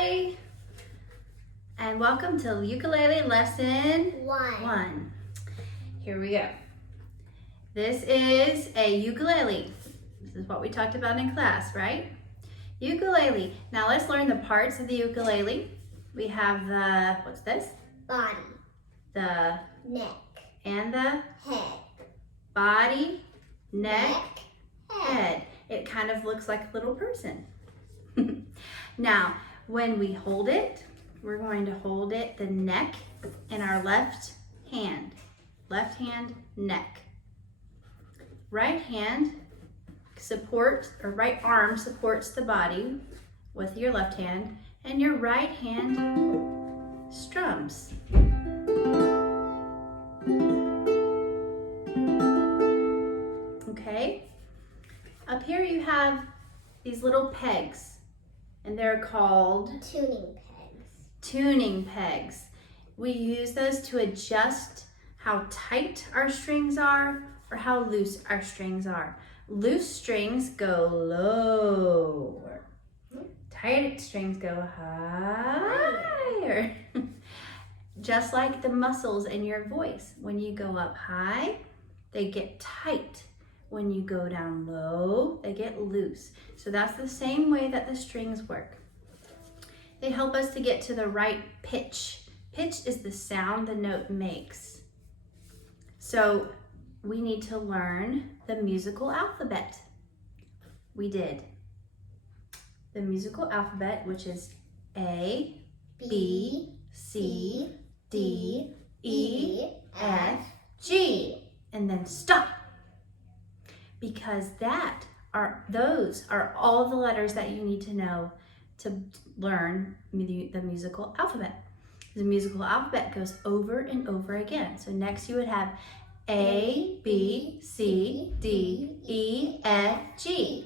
everybody, and welcome to Ukulele Lesson 1. Here we go. This is a ukulele. This is what we talked about in class, right? Ukulele. Now let's learn the parts of the ukulele. We have the, what's this? Body. The neck. And the head. Body, neck, head. It kind of looks like a little person. Now, when we hold it, we're going to hold it, the neck, in our left hand. Left hand, neck. Right hand supports, or right arm supports the body with your left hand, and your right hand strums. Okay? Up here you have these little pegs, and they're called tuning pegs. Tuning pegs. We use those to adjust how tight our strings are or how loose our strings are. Loose strings go lower. Tight strings go higher. Just like the muscles in your voice. When you go up high, they get tight. When you go down low, they get loose. So that's the same way that the strings work. They help us to get to the right pitch. Pitch is the sound the note makes. So we need to learn the musical alphabet. We did. The musical alphabet, which is A, B, C, D, E, F, G. And then stop. Because those are all the letters that you need to know to learn the musical alphabet. The musical alphabet goes over and over again. So next you would have A, B, C, D, E, F, G.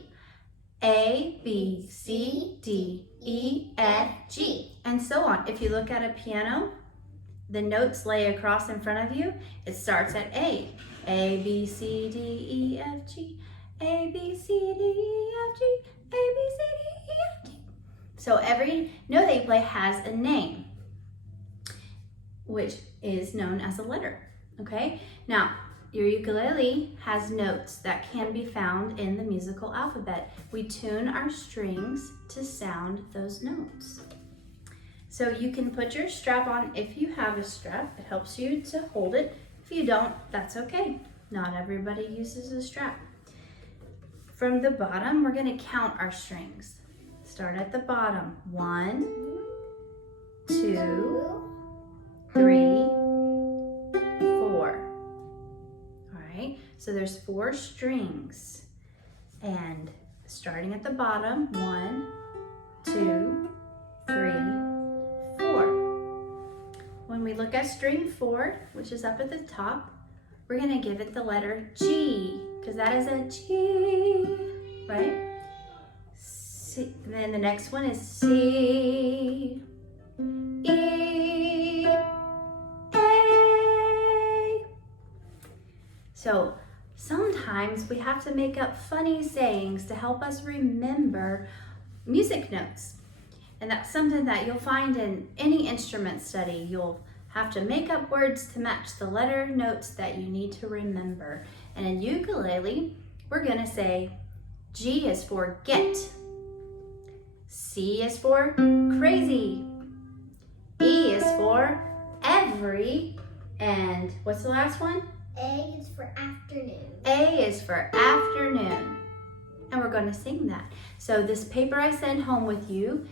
A, B, C, D, E, F, G. And so on. If you look at a piano, the notes lay across in front of you. It starts at A. A, B, C, D, E, F, G. A, B, C, D, E, F, G. A, B, C, D, E, F, G. So every note that you play has a name, which is known as a letter, okay? Now, your ukulele has notes that can be found in the musical alphabet. We tune our strings to sound those notes. So you can put your strap on if you have a strap. It helps you to hold it. If you don't, that's okay. Not everybody uses a strap. From the bottom, we're going to count our strings. Start at the bottom. 1, 2, 3, 4. All right, so there's 4 strings. And starting at the bottom, 1, 2, 3, 4. When we look at string 4, which is up at the top, we're going to give it the letter G, because that is a G, right? C, then the next one is C, E, A. So sometimes we have to make up funny sayings to help us remember music notes. And that's something that you'll find in any instrument study. You'll have to make up words to match the letter notes that you need to remember. And in ukulele, we're gonna say G is for get. C is for crazy. E is for every. And what's the last one? A is for afternoon. A is for afternoon. And we're gonna sing that. So this paper I send home with you,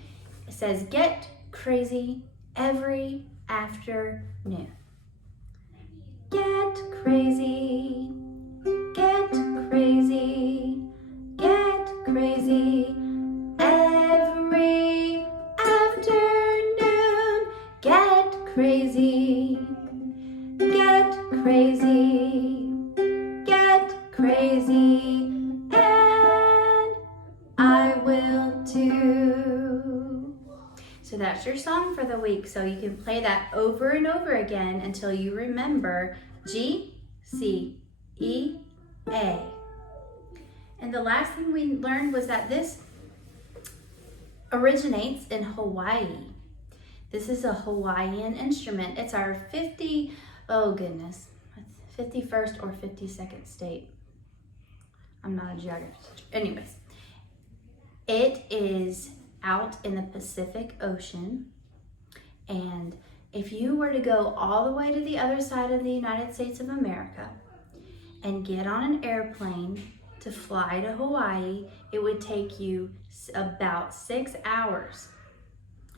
it says get crazy every afternoon. Get crazy, get crazy, get crazy every afternoon. Get crazy, get crazy, get crazy, and I will too. So that's your song for the week. So you can play that over and over again until you remember G, C, E, A. And the last thing we learned was that this originates in Hawaii. This is a Hawaiian instrument. It's our 51st or 52nd state. I'm not a geographer. Anyways, it is out in the Pacific Ocean. And if you were to go all the way to the other side of the United States of America and get on an airplane to fly to Hawaii, it would take you about 6 hours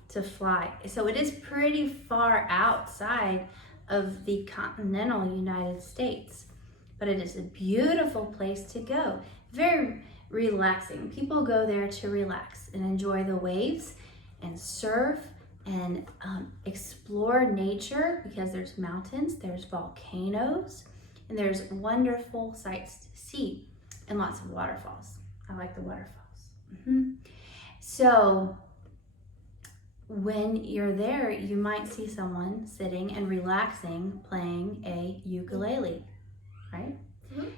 to fly. So it is pretty far outside of the continental United States, but it is a beautiful place to go. Very relaxing. People go there to relax and enjoy the waves and surf and explore nature, because there's mountains, there's volcanoes, and there's wonderful sights to see and lots of waterfalls. I like the waterfalls. So when you're there, you might see someone sitting and relaxing playing a ukulele, right?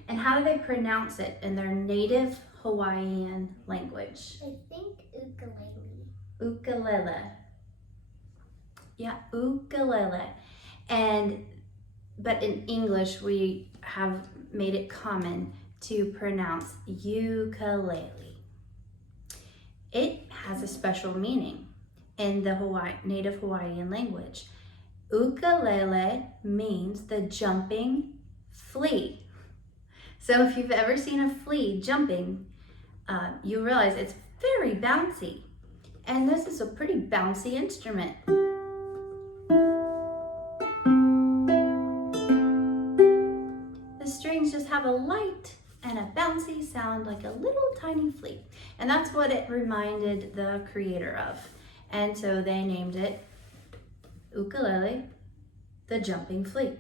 And how do they pronounce it in their native Hawaiian language? I think ukulele. Ukulele. Yeah, ukulele. But in English, we have made it common to pronounce ukulele. It has a special meaning in the native Hawaiian language. Ukulele means the jumping flea. So if you've ever seen a flea jumping, you realize it's very bouncy. And this is a pretty bouncy instrument. The strings just have a light and a bouncy sound like a little tiny flea. And that's what it reminded the creator of. And so they named it ukulele, the jumping flea.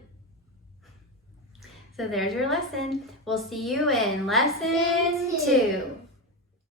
So there's your lesson. We'll see you in lesson 2.